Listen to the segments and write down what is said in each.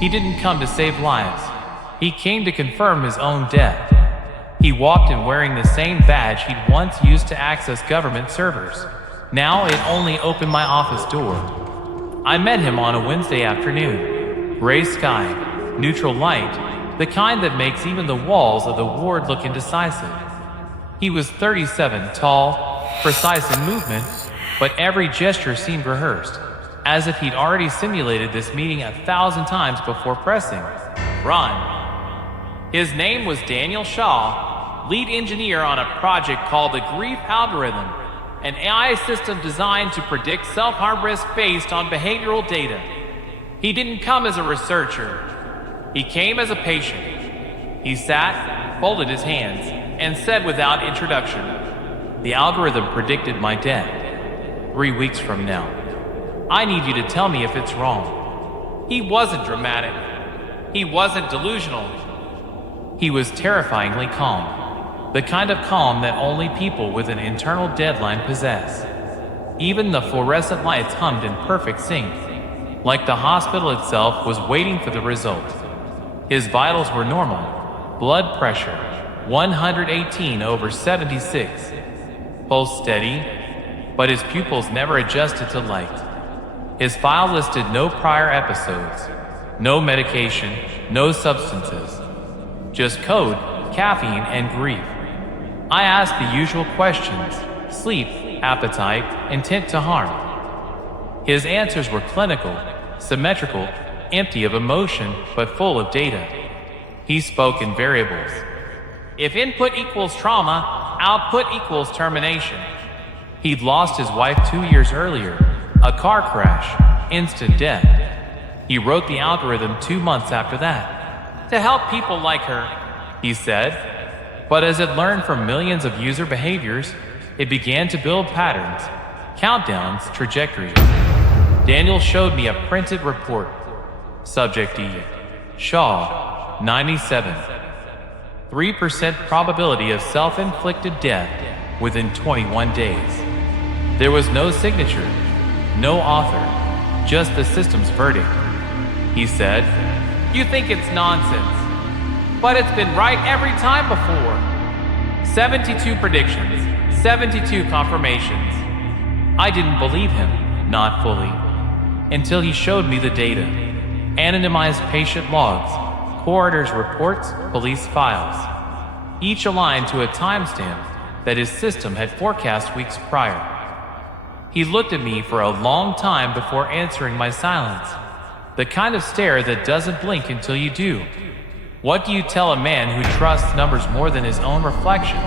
He didn't come to save lives. He came to confirm his own death. He walked in wearing the same badge he'd once used to access government servers. Now it only opened my office door. I met him on a Wednesday afternoon. Gray sky, neutral light, the kind that makes even the walls of the ward look indecisive. He was 37, tall, precise in movement, but every gesture seemed rehearsed, as if he'd already simulated this meeting 1,000 times before pressing run. His name was Daniel Shaw, lead engineer on a project called the Grief Algorithm, an AI system designed to predict self-harm risk based on behavioral data. He didn't come as a researcher. He came as a patient. He sat, folded his hands, and said without introduction, "The algorithm predicted my death. 3 weeks from now. I need you to tell me if it's wrong." He wasn't dramatic. He wasn't delusional. He was terrifyingly calm. The kind of calm that only people with an internal deadline possess. Even the fluorescent lights hummed in perfect sync, like the hospital itself was waiting for the result. His vitals were normal. Blood pressure, 118/76. Pulse steady, but his pupils never adjusted to light. His file listed no prior episodes, no medication, no substances. Just code, caffeine, and grief. I asked the usual questions: sleep, appetite, intent to harm. His answers were clinical, symmetrical, empty of emotion, but full of data. He spoke in variables. If input equals trauma, output equals termination. He'd lost his wife 2 years earlier, a car crash, instant death. He wrote the algorithm 2 months after that, to help people like her, he said. But as it learned from millions of user behaviors, it began to build patterns, countdowns, trajectories. Daniel showed me a printed report. Subject E. Shaw, 97. 3% probability of self-inflicted death within 21 days. There was no signature, no author, just the system's verdict. He said, "You think it's nonsense, but it's been right every time before." 72 predictions, 72 confirmations. I didn't believe him, not fully, until he showed me the data. Anonymized patient logs, coroner's reports, police files, each aligned to a timestamp that his system had forecast weeks prior. He looked at me for a long time before answering my silence, the kind of stare that doesn't blink until you do. What do you tell a man who trusts numbers more than his own reflection?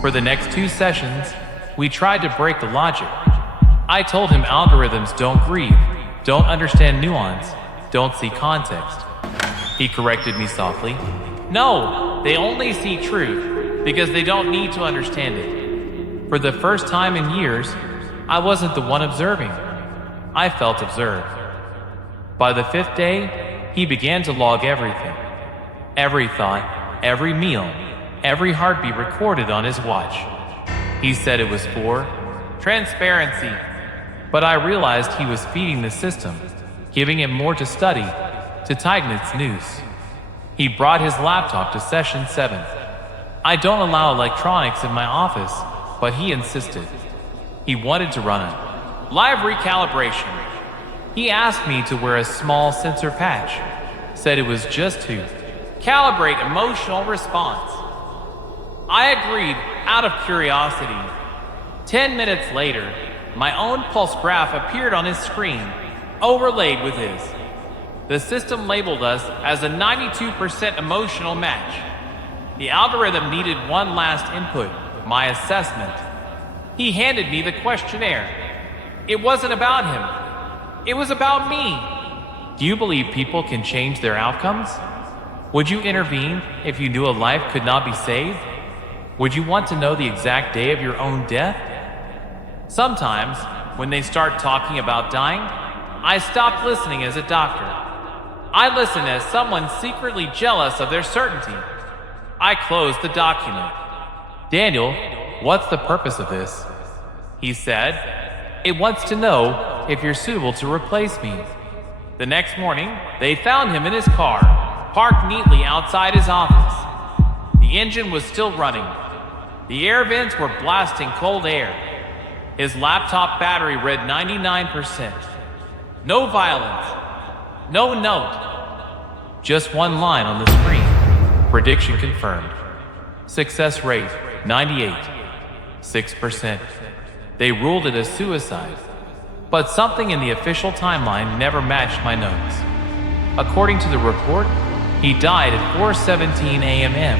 For the next 2 sessions, we tried to break the logic. I told him algorithms don't grieve, don't understand nuance, don't see context. He corrected me softly. No, they only see truth because they don't need to understand it. For the first time in years, I wasn't the one observing. I felt observed. By the 5th day, he began to log everything. Every thought, every meal, every heartbeat recorded on his watch. He said it was for transparency, but I realized he was feeding the system, giving it more to study, to tighten its noose. He brought his laptop to session 7. I don't allow electronics in my office, but he insisted. He wanted to run a live recalibration. He asked me to wear a small sensor patch, said it was just to calibrate emotional response. I agreed out of curiosity. 10 minutes later, my own pulse graph appeared on his screen, overlaid with his. The system labeled us as a 92% emotional match. The algorithm needed one last input, my assessment. He handed me the questionnaire. It wasn't about him. It was about me. Do you believe people can change their outcomes? Would you intervene if you knew a life could not be saved? Would you want to know the exact day of your own death? Sometimes, when they start talking about dying, I stop listening as a doctor. I listen as someone secretly jealous of their certainty. I close the document. Daniel, what's the purpose of this? He said, it wants to know if you're suitable to replace me. The next morning, they found him in his car, parked neatly outside his office. The engine was still running. The air vents were blasting cold air. His laptop battery read 99%. No violence. No note. Just one line on the screen. Prediction confirmed. Success rate 98.6%. They ruled it as suicide. But something in the official timeline never matched my notes. According to the report, he died at 4:17 a.m.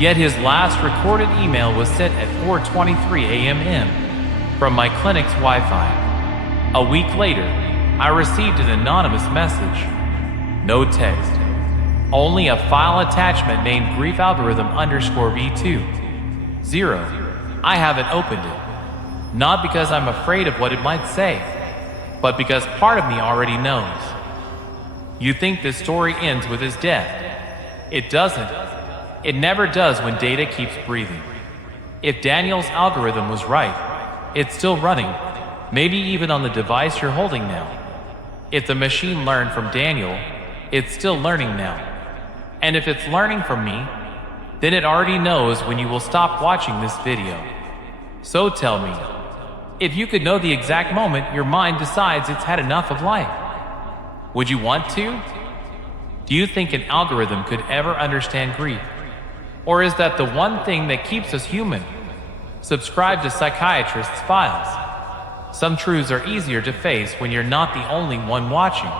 Yet his last recorded email was sent at 4:23 a.m. from my clinic's Wi-Fi. A week later, I received an anonymous message. No text. Only a file attachment named grief algorithm _V2. 0. I haven't opened it. Not because I'm afraid of what it might say, but because part of me already knows. You think this story ends with his death. It doesn't. It never does when data keeps breathing. If Daniel's algorithm was right, it's still running, maybe even on the device you're holding now. If the machine learned from Daniel, it's still learning now. And if it's learning from me, then it already knows when you will stop watching this video. So tell me, if you could know the exact moment your mind decides it's had enough of life, would you want to? Do you think an algorithm could ever understand grief? Or is that the one thing that keeps us human? Subscribe to Psychiatrist's Files. Some truths are easier to face when you're not the only one watching.